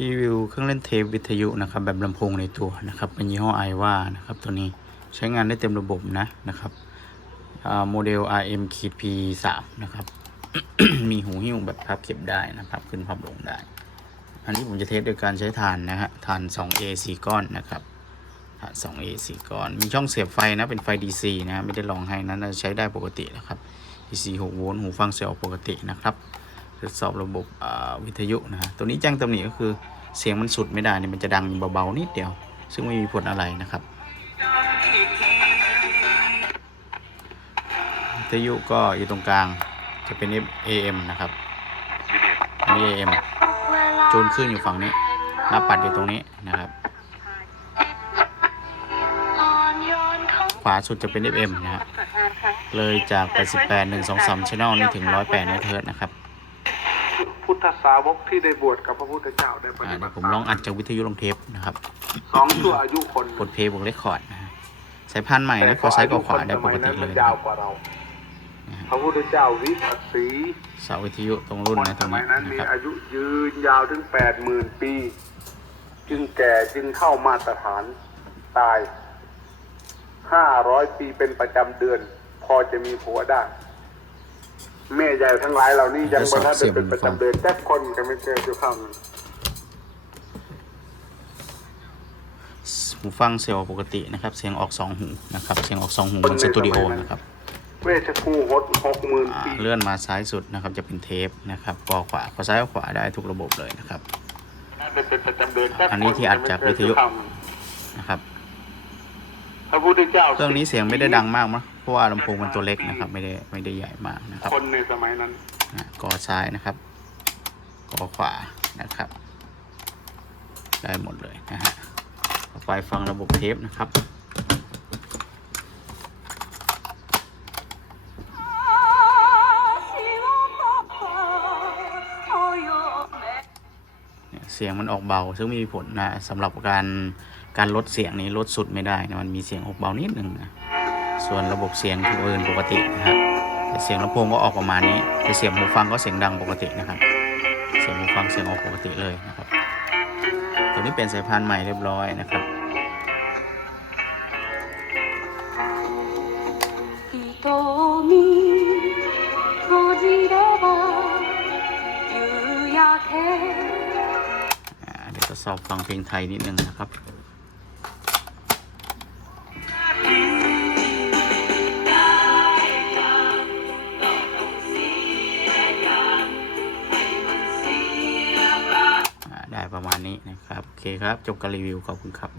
รีวิวเครื่องเล่นเทปวิทยุนะครับแบบลำโพงในตัวนะครับ เป็นยี่ห้อไอว่านะครับตัวนี้ใช้งานได้เต็มระบบนะนะครับโมเดล RM P 3นะครับ มีหูหิ้วแบบพับเก็บได้นะพับขึ้นพับลงได้ อันนี้ผมจะเทสโดยการใช้ถ่านนะฮะถ่าน 2A 4 ก้อนนะครับถ่าน 2A 4 ก้อน มีช่องเสียบไฟนะเป็นไฟ DC นะฮะไม่ได้ลองให้นะน่าจะใช้ได้ปกตินะครับ DC 6โวลต์หูฟังเสียงออกปกตินะครับ ทดสอบระบบวิทยุนะฮะตัวนี้แจ้งตำหนิก็คือเสียงมันสุดไม่ได้เนี่ยมันจะดังเบาๆนิดเดียว ซึ่งไม่มีผลอะไรนะครับวิทยุก็อยู่ตรงกลางจะเป็น AM นะครับอันนี้ AM จูนขึ้นอยู่ฝั่งนี้หน้าปัดอยู่ตรงนี้นะครับ ขวาสุดจะเป็น FM นะครับเลยจาก 88 123 channel นี่ถึง 108เมตรนะครับ พุทธสาวกที่ได้บวชกับพระพุทธเจ้าได้ปอ่าฏิเดี๋บัยวติผมลองอัดจากวิทยุลงเทปนะครับสองชั่วอายุคนกดเพลย์บวกเรคคอร์ดนะฮะสายพันธุ์ใหม่นะขอซ้ายกับขวาได้ปกติเลยมันนะคยารัวบกว่าเรา พระพุทธเจ้าวิปัสสี เสาวิทยุตรงรุ่นคนนะตสรงมันี้ยนั้นนะมีครับอายุยืนยาวถึงแปดหมื่นปี จึงแก่จึงเข้ามาตรฐานตายห้าร้อยปีเป็นประจำเดือน พอจะมีผัวได้ แม่ใหญ่ทั้งหลายเหล่านี้ยังบรรทัดเป็นประจำเดือนแจ็คคนก็ไม่เจอจุดข้ามหูฟังเสียงออกปกตินะครับ เสียงออกสองหูนะครับ เสียงออกสองหูบนสตูดิโอนะครับเวชคูหดหกหมื่นอ่าปีเลื่อนมาซ้ายสุดนะครับจะเป็นเทปนะครับกอขวาขอซ้ายกับขวาได้ทุกระบบเลยนะครับเป็นประจำเดือนแจ็คอันนี้ที่อัดจากวิทยุคนก็ไม่เคนะครับพระพุทธเจ้าเครื่องนี้เสียงไม่ได้ดังมากมั้ง เพราะว่าลำโพงมันตัวเล็กนะครับ ไม่ได้ไม่ได้ใหญ่มากนะครับคนในสมัยนั้นนะกอซ้ายนะครับกอขวานะครับ ได้หมดเลยนะฮะต่อไปฟังระบบเทปนะครับเนี่ยเสียงมันออกเบา ซึ่งมีผลนะสำหรับการการลดเสียงนี้ลดสุดไม่ได้นะมันมีเสียงออกเบานิดหนึ่งนะ ส่วนระบบเสียงถือว่นปกตินะครับแต่เสียงลำโพงก็ออกประมาณนี้แต่เสียงหูฟังก็เสียงดังปกตินะครับ เสียงหูฟังเสียงออกปกติเลยนะครับ ตัวนี้เป็นสายพานใหม่เรียบร้อยนะครับเดี๋ยวทดสอบฟังเพลงไทยนิดนึงนะครับ ประมาณนี้นะครับ โอเคครับ จบการรีวิว ขอบคุณครับ